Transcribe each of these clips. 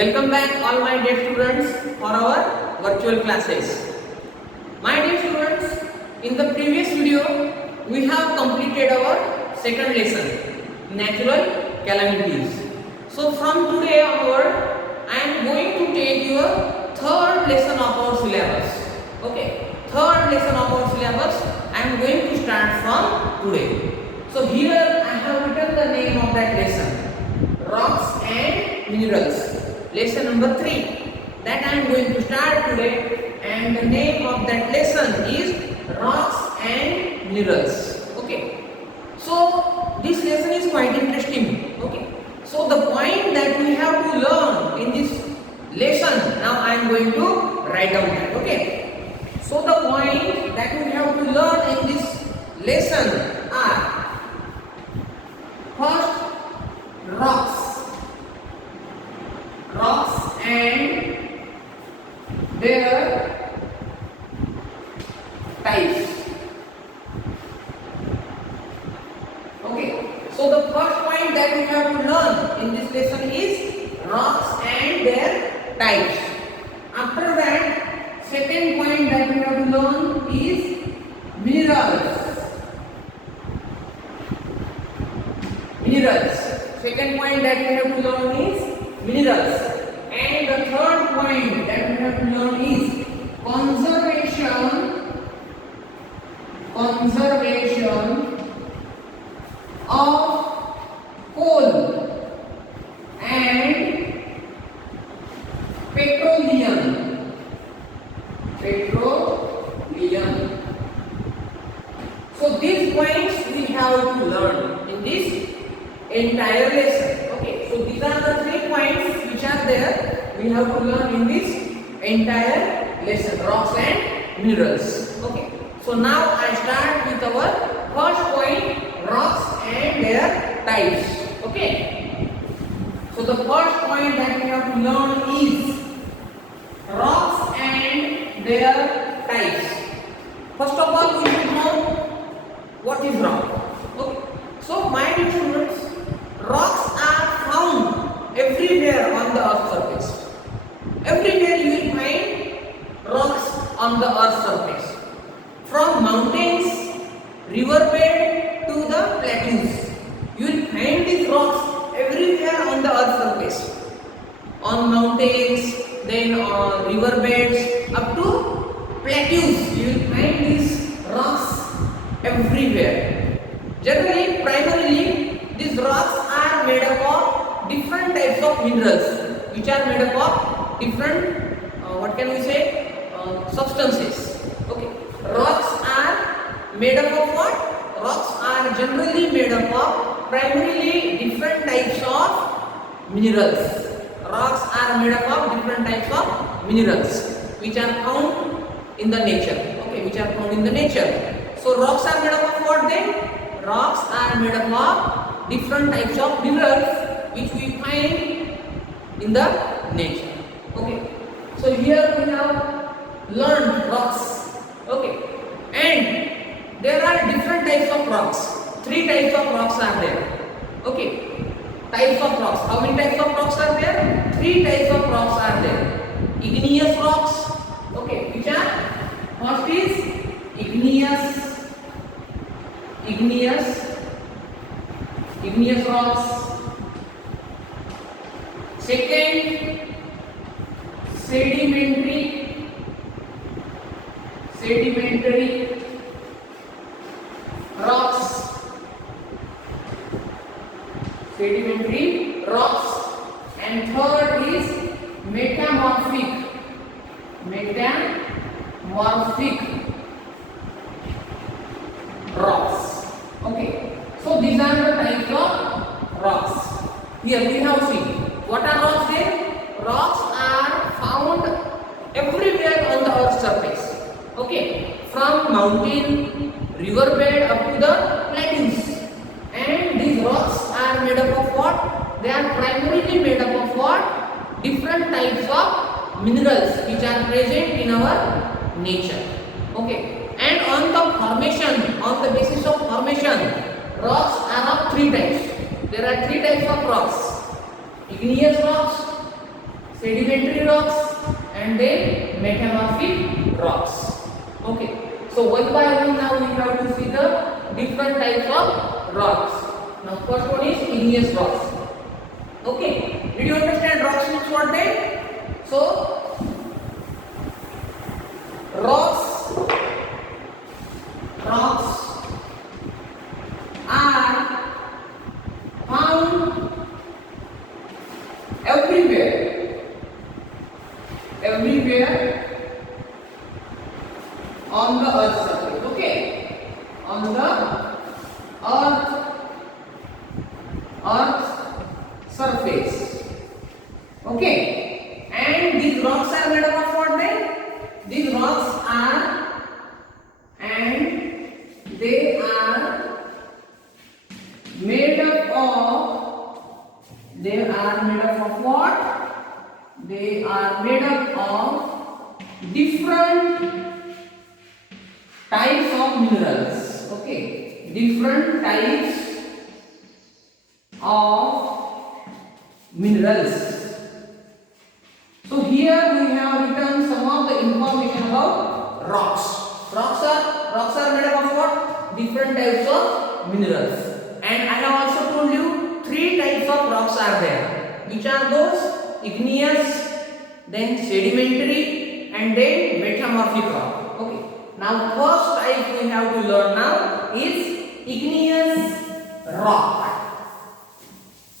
Welcome back all my dear students for our virtual classes. My dear students, in the previous video we have completed our second lesson, natural calamities. So from today onward I am going to take your third lesson of our syllabus. Okay, third lesson of our syllabus I am going to start from today. So here I have written the name of that lesson, rocks and minerals. Lesson number 3 that I am going to start today, and the name of that lesson is rocks and minerals. Okay, so this lesson is quite interesting. Okay, so the point that we have to learn in this lesson, now I am going to write down that. Okay, so the point that we have to learn in this lesson are: first, rocks and their types. Okay, so the first point that we have to learn in this lesson is rocks and their types. After that, second point that we have to learn is minerals. Second point that we have to learn is minerals. And the third point that we have to learn is conservation of coal and petroleum. So these points we have to learn in this entire lesson. Okay, so these are the 3 points which are there we have to learn in this entire lesson, rocks and minerals. Okay, so now I start with our first point, rocks and their types. Okay, so the first point that we have to learn is rocks and their types. First of all, we should know what is rock. Okay, so my dear students, rocks are found everywhere on the earth's surface. Everywhere you will find rocks on the earth's surface. From mountains, riverbed to the plateaus, you will find these rocks everywhere on the earth's surface. On mountains, then on riverbeds, up to plateaus, you will find these rocks everywhere. Generally, primarily, these rocks are made up of different types of minerals, which are made up of different, substances. Okay, rocks are made up of what? Rocks are generally made up of primarily different types of minerals. Rocks are made up of different types of minerals, which are found in the nature. Okay, which are found in the nature. So rocks are made up of what then? Rocks are made up of different types of minerals which we find in the nature. Okay, so here we have learned rocks. Okay, and there are different types of rocks. 3 types of rocks are there. Okay, types of rocks. How many types of rocks are there? 3 types of rocks are there. Igneous rocks. Okay, which are? First is igneous rocks. Second, sedimentary rocks. And third is metamorphic rocks. Okay, so these are the types of rocks. Here we have seen what are rocks there. Rocks are found everywhere on the earth's surface. Okay, from mountain, riverbed up to the plateaus. And these rocks are made up of what? They are primarily made up of what? Different types of minerals which are present in our nature. Okay, and on the formation, on the basis of formation, rocks are of 3 types. There are 3 types of rocks: igneous rocks, sedimentary rocks, and then metamorphic rocks. Okay, so one by one now we have to see the different types of rocks. Now first one is igneous rocks. Okay, did you understand rocks means what then? So rocks are found everywhere on the earth surface. Okay, on the earth surface. Okay, and these rocks are made up of what then? These rocks are, and they are made up of, they are made up of what? They are made up of different types of minerals. Okay, different types of minerals. So here we have written some of the information about rocks. Rocks are made up of what? Different types of minerals. And I have also told you three types of rocks are there. Which are those? Igneous, then sedimentary, and then metamorphic rock. Okay. Now first type we have to learn now is igneous rock.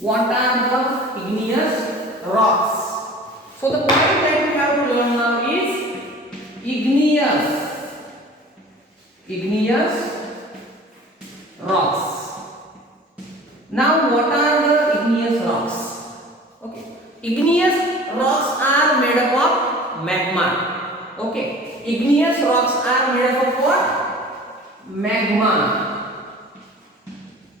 What are the igneous rocks? So the point that we have to learn now is igneous rocks. Now what are the igneous rocks? Okay, igneous rocks are made up of magma. Okay, igneous rocks are made up of what? Magma.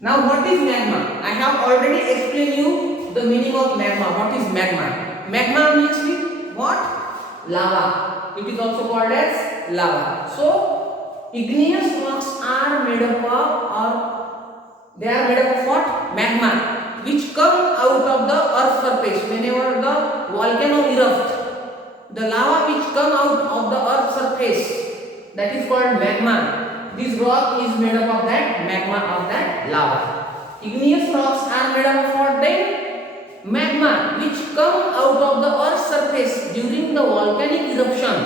Now what is magma? I have already explained you the meaning of magma. What is magma? Magma means what? Lava. It is also called as lava. So igneous rocks are made up of, or they are made up of what? Magma, which come out of the earth surface. Whenever the volcano erupts, the lava which come out of the earth surface, that is called magma. This rock is made up of that magma, of that lava. Igneous rocks are made up of what then? Magma, which come out of the earth's surface during the volcanic eruption.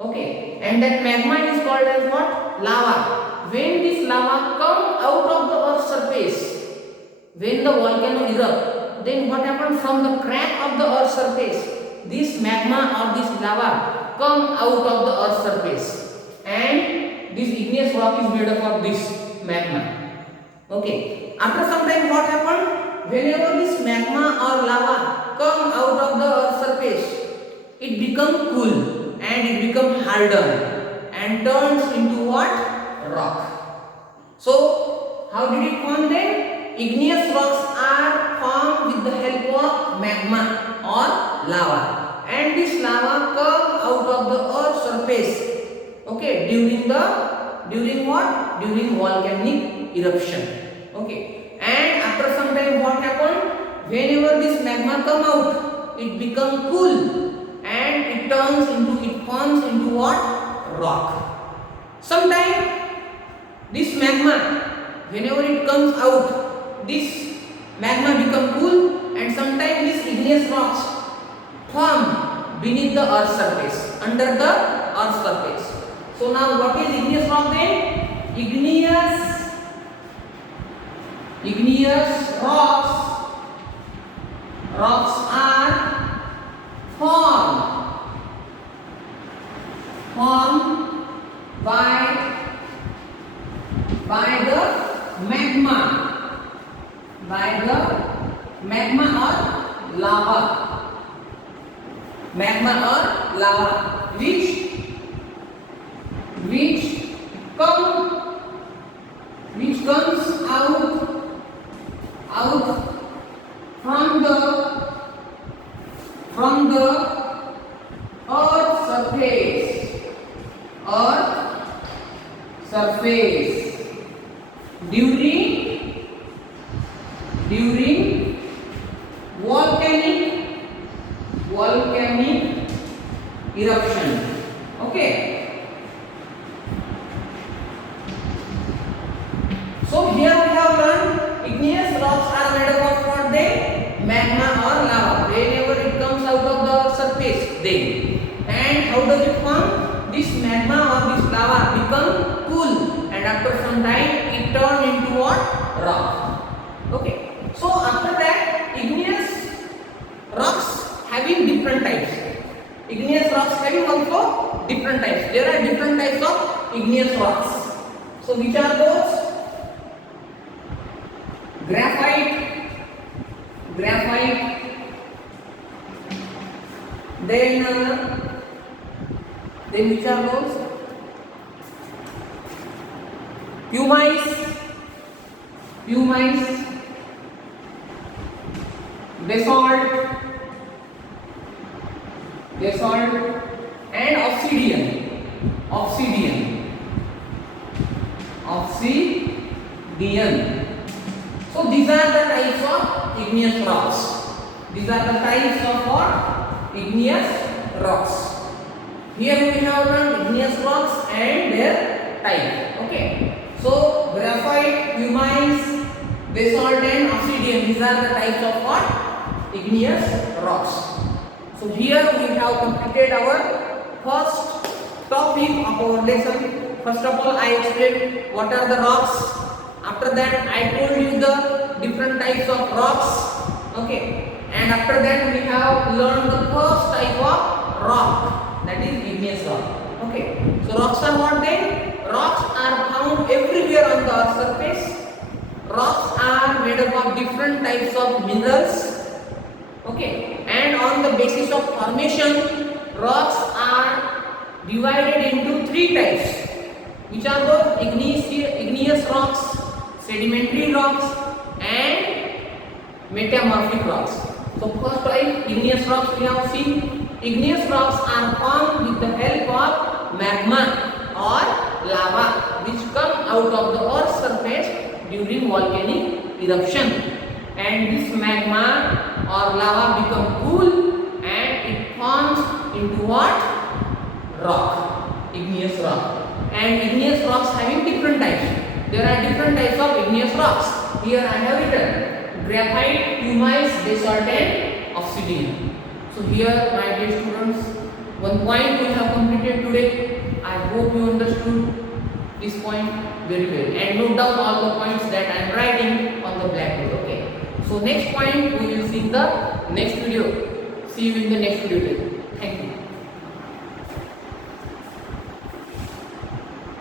Okay, and that magma is called as what? Lava. When this lava come out of the earth's surface, when the volcano erupts, then what happens? From the crack of the earth's surface, this magma or this lava come out of the earth's surface, and this igneous rock is made up of this magma. Okay, after some time what happened? Whenever this magma or lava come out of the earth's surface, it becomes cool and it becomes hardened and turns into what? Rock. So how did it form then? Igneous rocks are formed with the help of magma or lava, and this lava come out of the earth's surface. Okay, during what? During volcanic eruption. Okay. And after some time what happened? Whenever this magma come out, it becomes cool and it forms into what? Rock. Sometime this magma, whenever it comes out, this magma becomes cool, and sometimes these igneous rocks form beneath the earth's surface, under the earth's surface. So now what is igneous rock then? Igneous rocks are formed by the magma or lava, which comes out from the earth surface during volcanic eruption. Okay. So here we have learned igneous rocks are made up of what? They magma or lava. Whenever it comes out of the surface, they. And how does it form? This magma or this lava become cool, and after some time it turn into what? Rock. Okay. So after that, igneous rocks having different types. Igneous rocks having also different types. There are different types of igneous rocks. So which are those? Graphite, then which are those? Pumice, basalt, and obsidian. So these are the types of igneous rocks. These are the types of what? Igneous rocks. Here we have learned igneous rocks and their type. Okay. So graphite, pumice, basalt and obsidian. These are the types of what? Igneous rocks. So here we have completed our first topic of our lesson. First of all, I explained what are the rocks. After that, I told you the different types of rocks. Okay. And after that, we have learned the first type of rock, that is igneous rock. Okay. So rocks are what then? Rocks are found everywhere on the earth's surface. Rocks are made up of different types of minerals. Okay. And on the basis of formation, rocks are divided into three types. Which are those? Igneous rocks, sedimentary rocks and metamorphic rocks. So first type, igneous rocks we have seen. Igneous rocks are formed with the help of magma or lava which come out of the earth's surface during volcanic eruption. And this magma or lava become cool and it forms into what? Rock. Igneous rock. And igneous rocks having different types. There are different types of igneous rocks. Here I have written graphite, pumice, basalt and obsidian. So here my dear students, one point we have completed today. I hope you understood this point very well and note down all the points that I am writing on the blackboard. Okay. So next point we will see in the next video. See you in the next video.